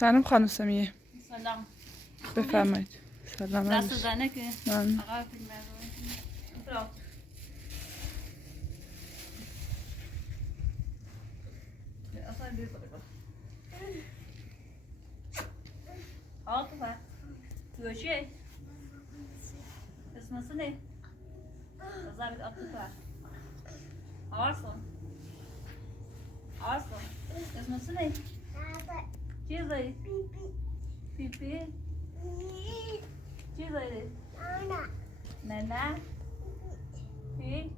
سلام خانم سمیه. سلام. بفرمایید. سلام دست علیکم. زنه که من آقا فیلم بردارم. اصلا بیر بده. عاطفه. تو چیه؟ اسمش نه. زابط عاطفه. عاصم. عاصم. اسمش نه. چیزی؟ پی پی. چیزی؟ نه نه. پی.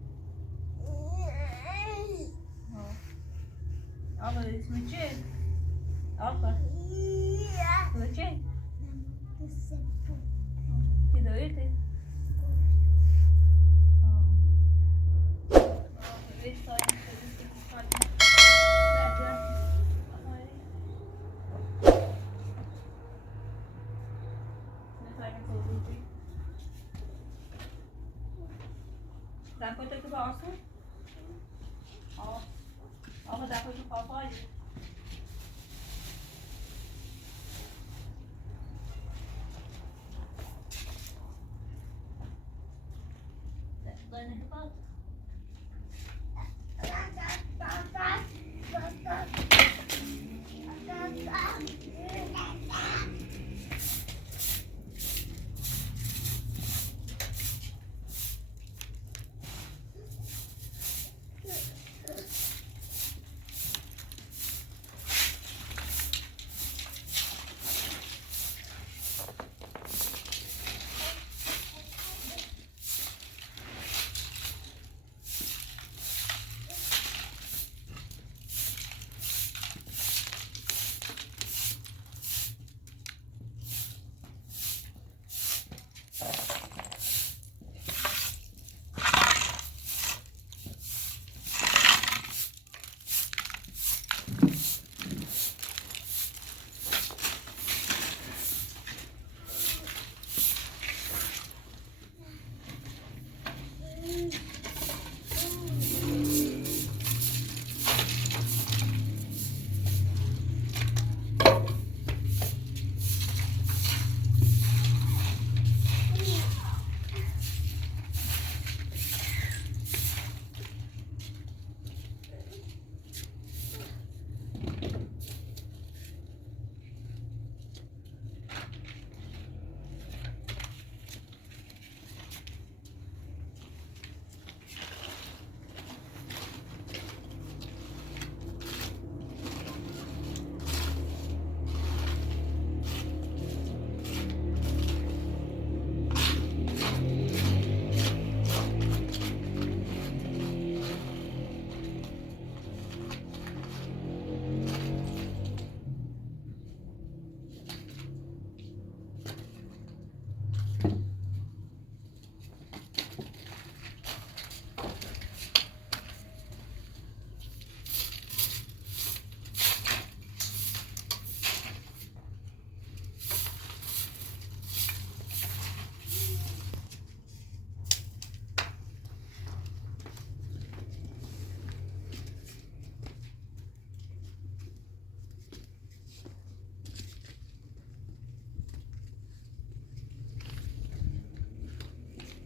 آقا اسم چیه؟ آقا. تو چیه؟ چی داری؟ Daar komt het te wassen. Oh, daar komt het pas uit. Dan is het pas.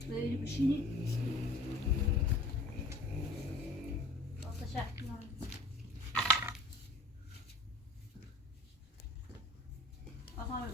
Böyle بشینی تشکر آها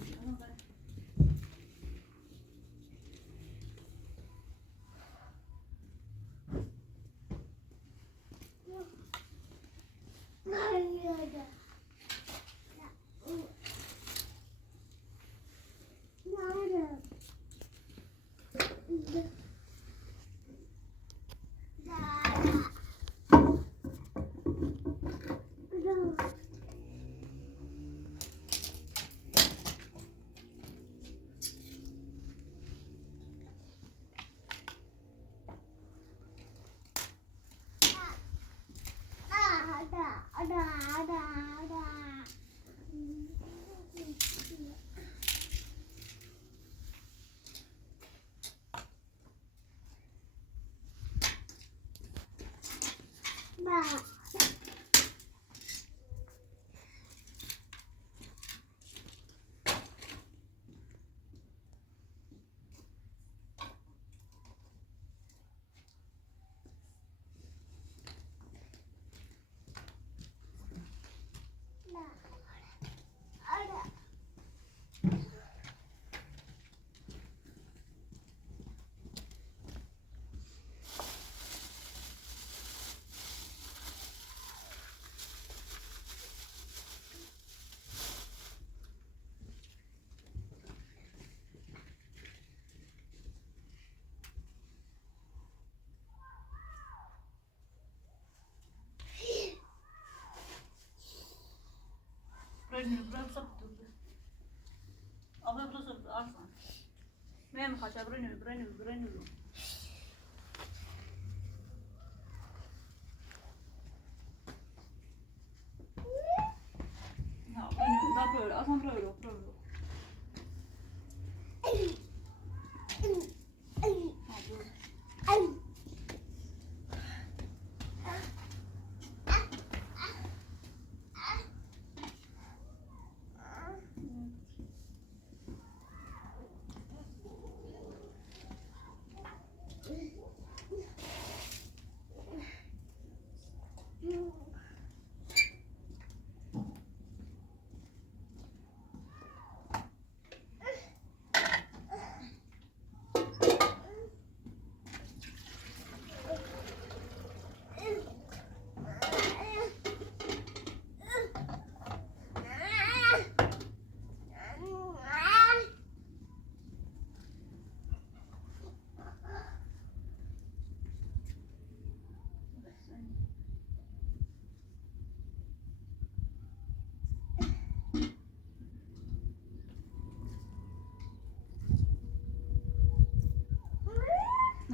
نمیخواد برنو ها برنو اصلا برنو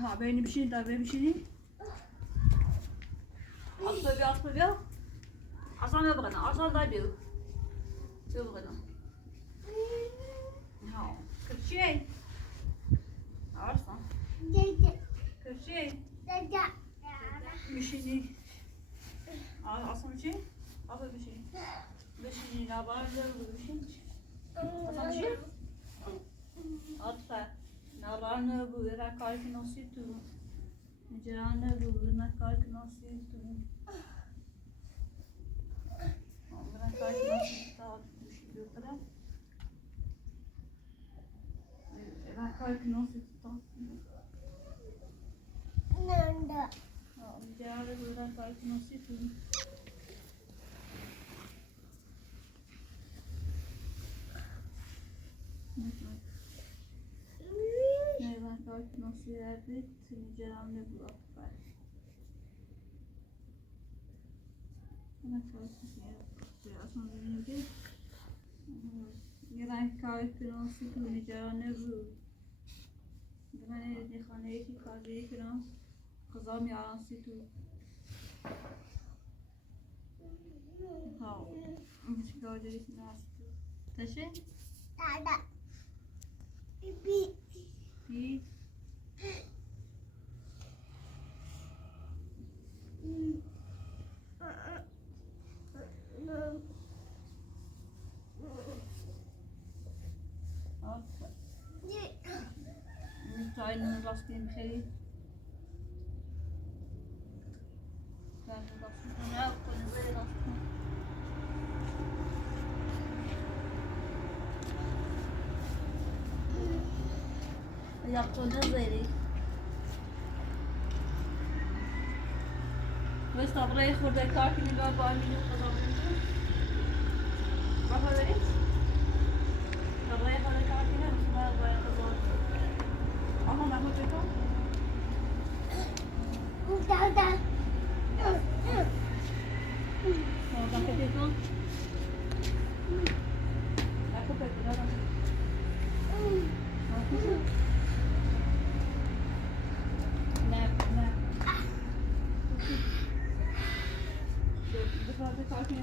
ها بینی بشین در بشینی اصلا بیا اصلا ببغنا اصلا دا بیو بغنا ها کرشی اصلا کرشی بشینی اصلا بشین اصلا بشینی نبار بشین اصلا بشین اصلا نبار بوده کاری که نسی تو نجران بوده کاری که نسی تو ben kaykı daha düşünüyorum. Ben kaykı nasıl tutam? Nerede? Diğer buradan kaykı nasıl tutam? Ne ben kaykı nasıl yerde? Diğer ne bu aktar? Ben kaykı اصلا ببینیم که یه رنگ کاری فرانسی تو نجرانه بود من خانه یکی کاری فرانس خزا میارانسی تو ها چی کاری فرانسی تو تشه؟ دادا بی Aynı lastiğim şey. Ben bu lastiği ne yaptım böyle lastiği. Yaptığınız yeri. Ve sabraya kurda kartını ve bağımını kazanmıştım. Bakalım. Sabraya kurda kartını ve bağımını kazanmıştım. Aha ben bu çocuk. Dada. Oradan kapatın. Aku kapatın. Ne? Bu kadar kalkın ya.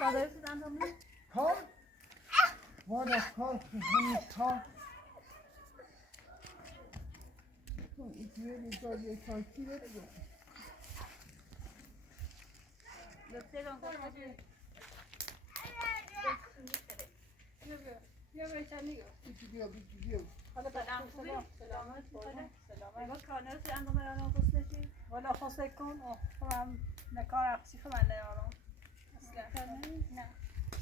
کار انجام میدی؟ کار؟ وارد کار همین کار این جایی یک تاکی بره بیا حالا سلام خوبی؟ سلامت سلامت کانال انجام میدم خوشی والا خواسته کن خودم نکار اقصی من نیارم اصلا نه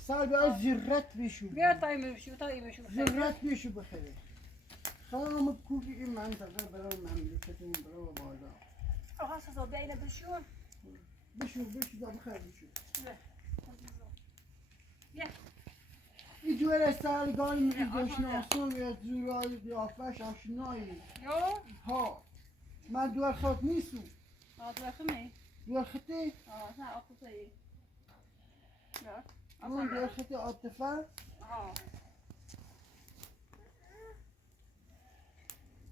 سال بیا زیرت بیشو بیا تا این بشو زیرت بیشو بخیره خواهم کوکی این منطقه برای مملکتون برای بالا آقا سازا بیا اینه بشون بیشو دا بخیر بیشو بیا این جوهر سالگان میگه شناسون یا زورای دیافش آشنایی یو ها من دوار خود نیستم آدوار خمی دوار خطی نه آخوزایی من دوار خطی عاطفه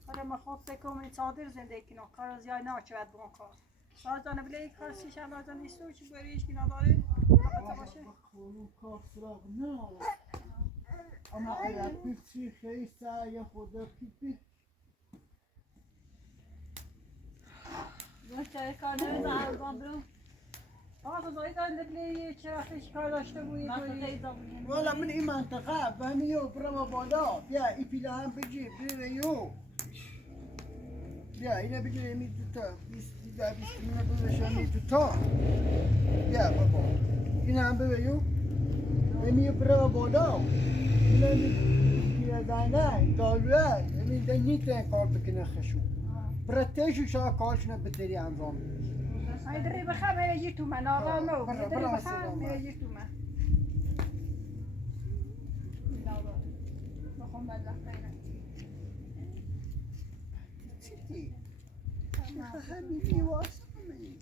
حالا ما خواسته کنم صادر زندگی کنم کار از یای ناچود بگم کار رازانه بلی کار سیشم رازانه نیستو چی بریش که نداره باشه خونو کار سراغ نه اما اگر پیچی خیلی سعی خود پیپی چه کار نمیدونم برو آقا خدایی کار نبلی چرا خیلی کار داشته بودی والا من این منطقه بهمیو برم بالا بیا این پیله هم بجی بریو بیا اینه بگیر این دوتا 20 اینه ببشم دوتا بیا بابا اینه هم ببیو اینه برم بالا اینه پیله دانه دالوه اینه دنیتن کار بکنه خشو براتشو شا کارشنه بدری انجام ای دری بخواه میجی تو من آقا نو دری بخواه میجی تو من بخون بدلخ بینه چی؟ همین دیواس همین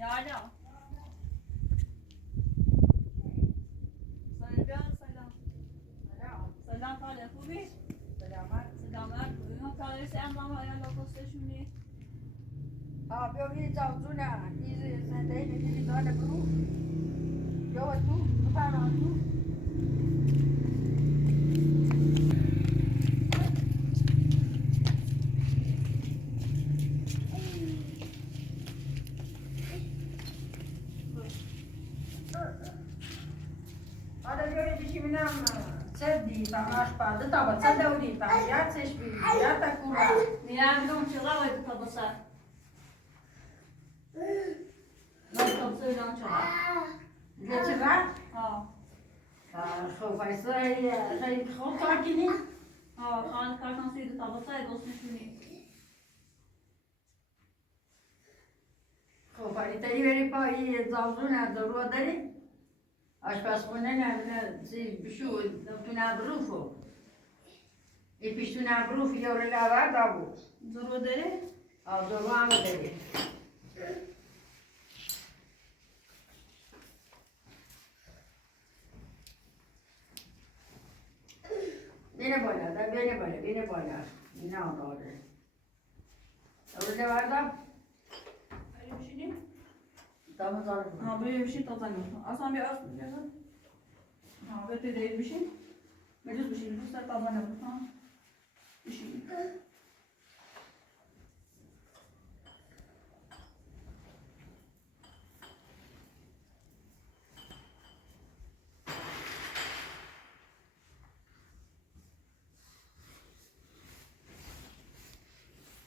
Yala. سلام خاله خوبی؟ سلامت اینا کارش انجام هایم با پستشونی؟ بیا بی جاوزونه این زندگی نگیری داره برو بیا تو بپران تو حالا بیا یکی میدم چه دیدم آشپزه تا با چه دوریدم یا چش بیدیم یا تکورم میرم دوم چرا باید تا بسر؟ باید سویدان چرا؟ یه چه بر؟ خب ایسا خیلی خوب کار کنی؟ خانه کارتان سویدو تا بسر دوست نشونی؟ خب تری بری پایی زاوزون ضرورت داری؟ آشپزخونه نه بشو تو نبروفو ای پیش تو نبروف یا رو لور دابو ضرور داره؟ ضرور هم داری بینه بالا بینه بالا اینه آقاره رو لور داب بریم بشینیم؟ دام زارو بریم بشین تا زنیم اصلا بیا اصلا بیا Ahmet'e değil bir şey. Meclis bir şey. Bu sefer babana bu. Ha. Bir şey.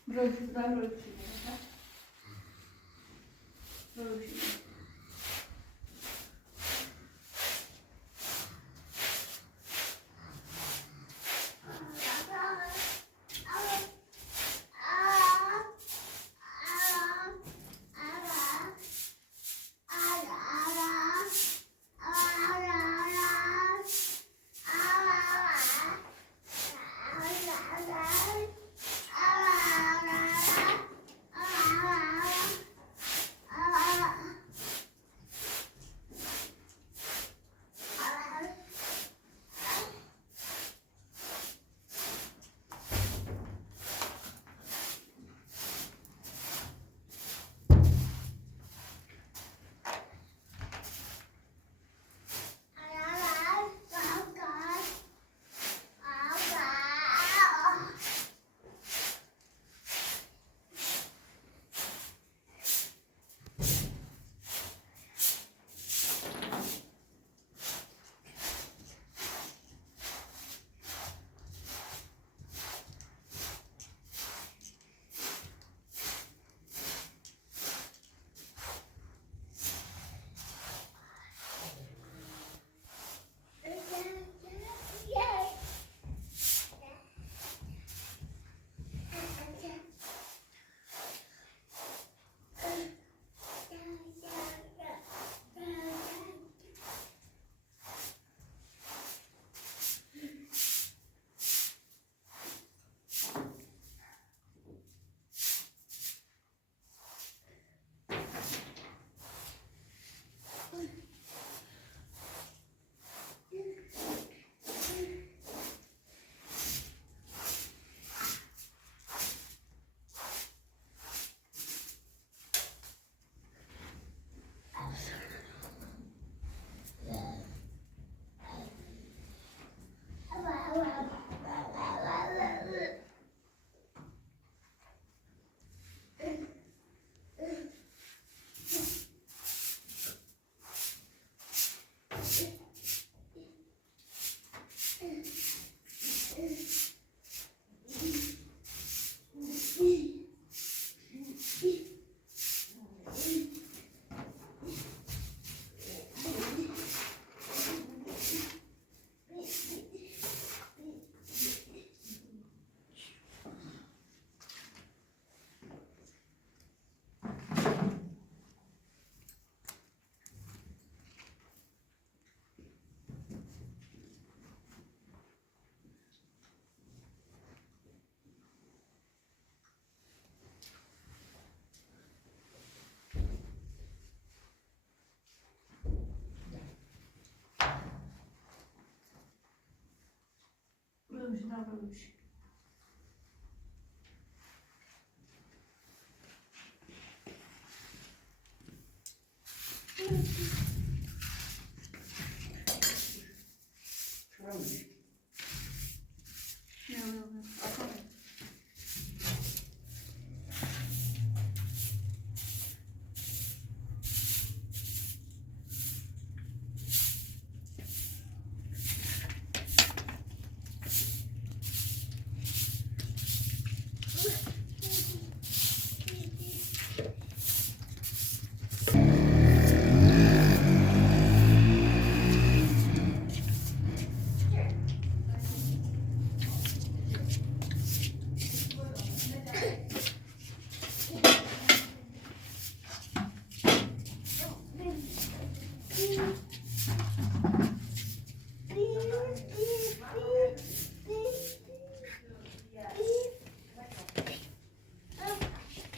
Böyle bir şey. Böyle bir şey. Böyle bir şey. Böyle bir şey. Daha böyle bir şey.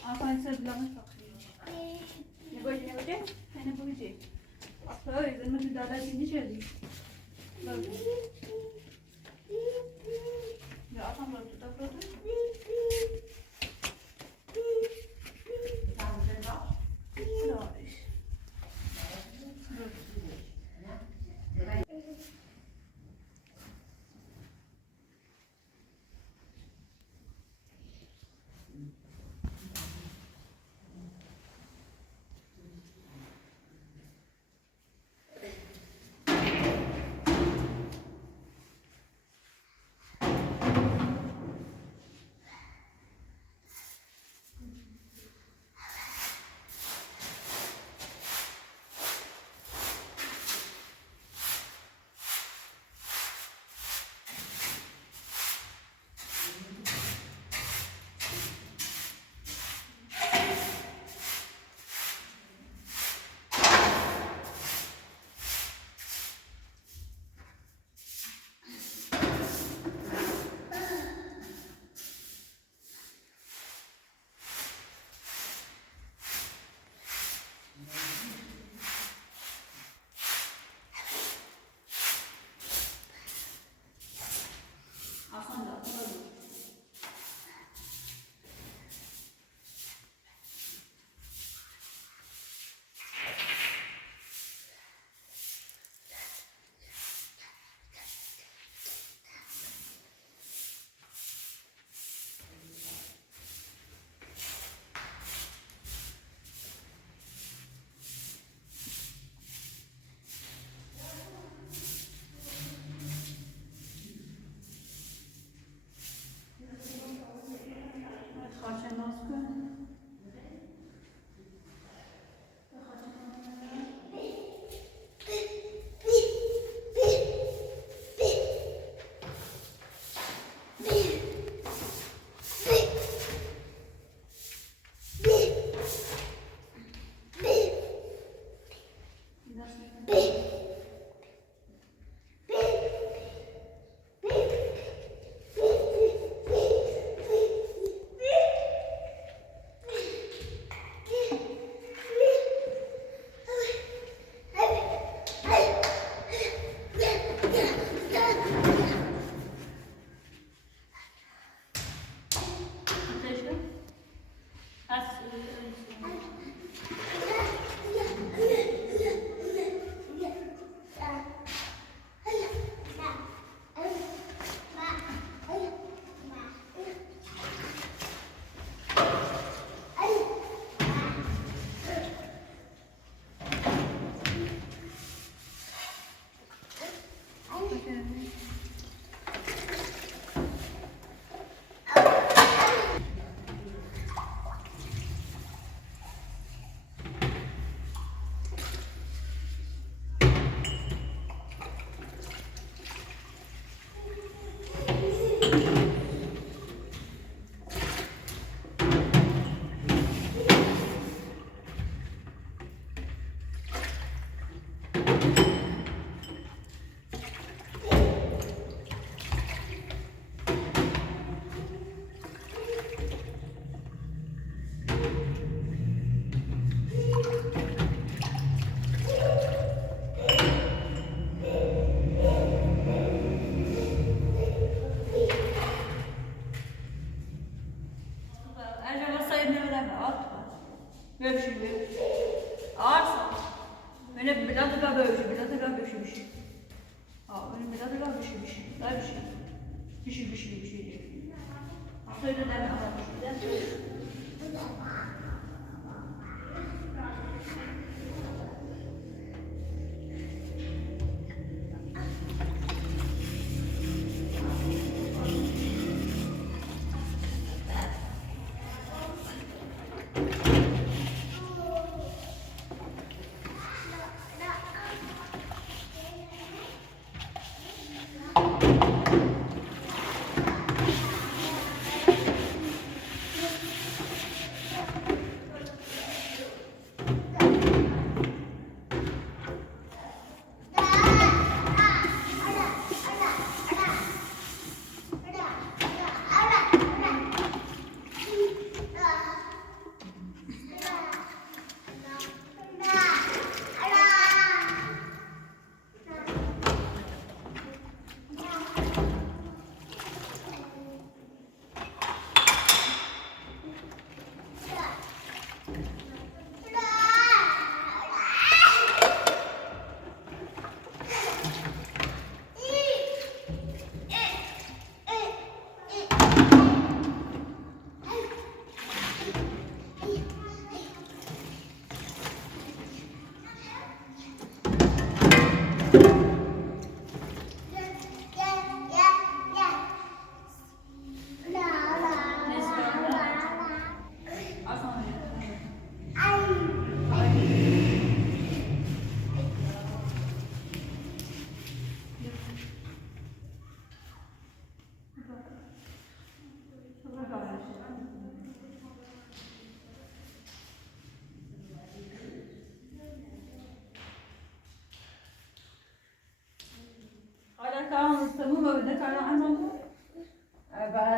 Apa saya bilang apa? Ini boleh boleh, ini boleh. Apa izin mesti dadah sini jadi. Ya apa mau kita foto? Acaba sayın ne önemli? At var. Böyle bir şey böyle. Ağırsa. Öyle bir adı böyle bir şey. Öyle bir adı bir şey. Daha bir şey. Bir şey. Söyle deme ama bir şey.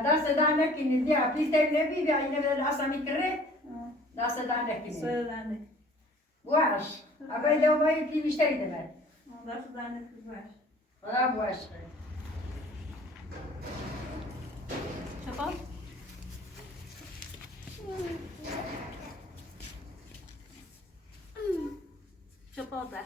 دست دهنه کنید یا پیستر نبی بیا اینه به دست میکره دست دهنه کنید Söylendi. باش اگه ایده اومایی پی بیشتری دمه Ondan sonra ne kız var? خدا باش Çapal. Çapal da.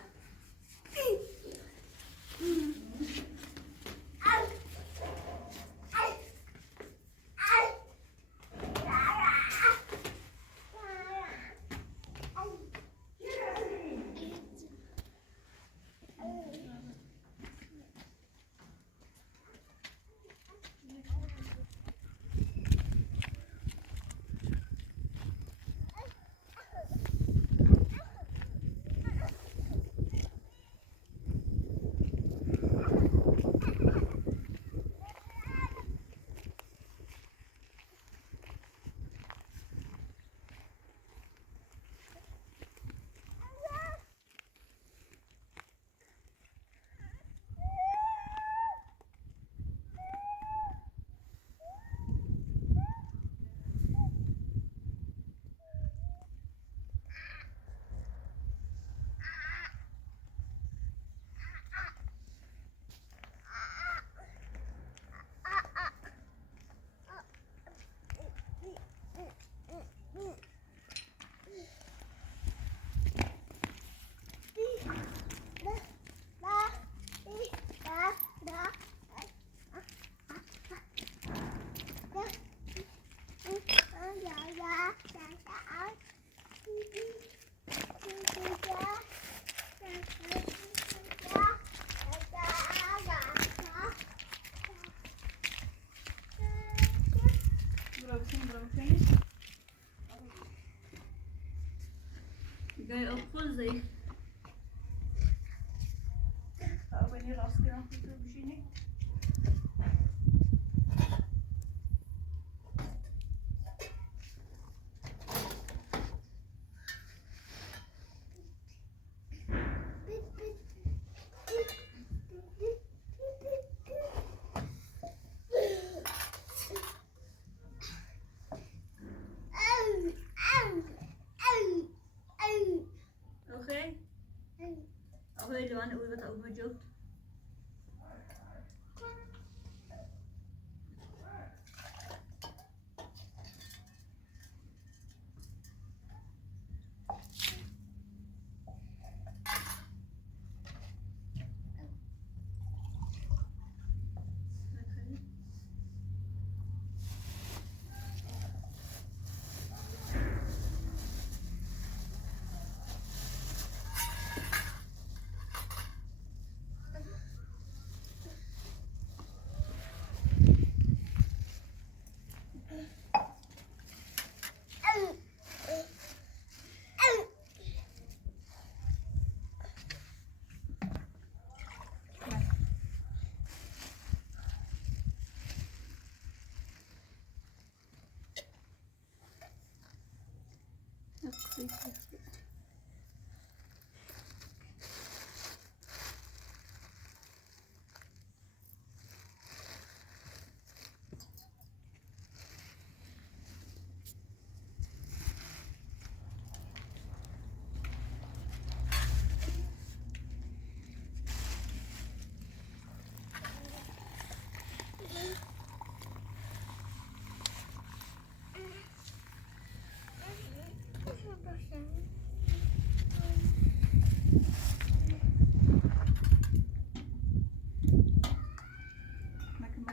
جاي أدخل زي أبني راسي راح تمشيني. أوكي أوكي لو أنا أقول بتأوي موجود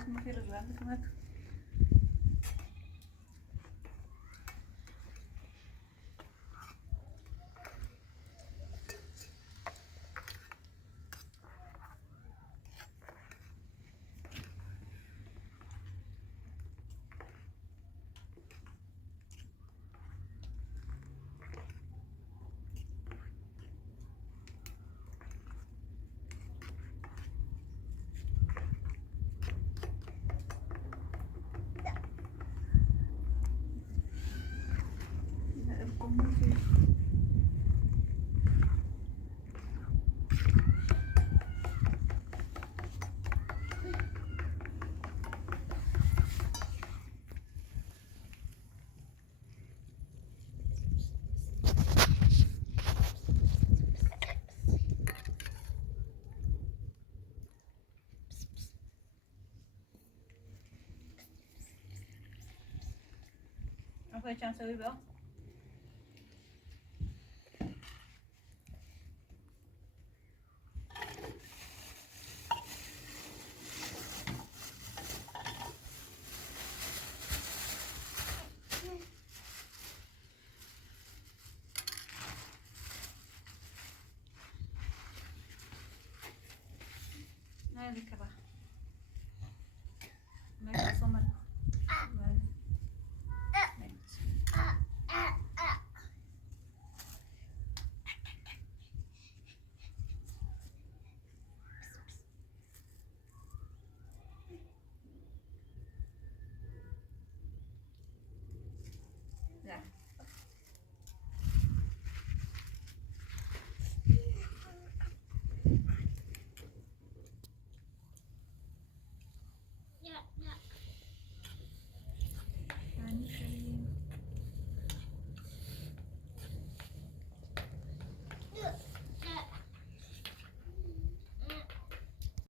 ما في رجال هناك. أوكي كان أسوي بقى هذه كمان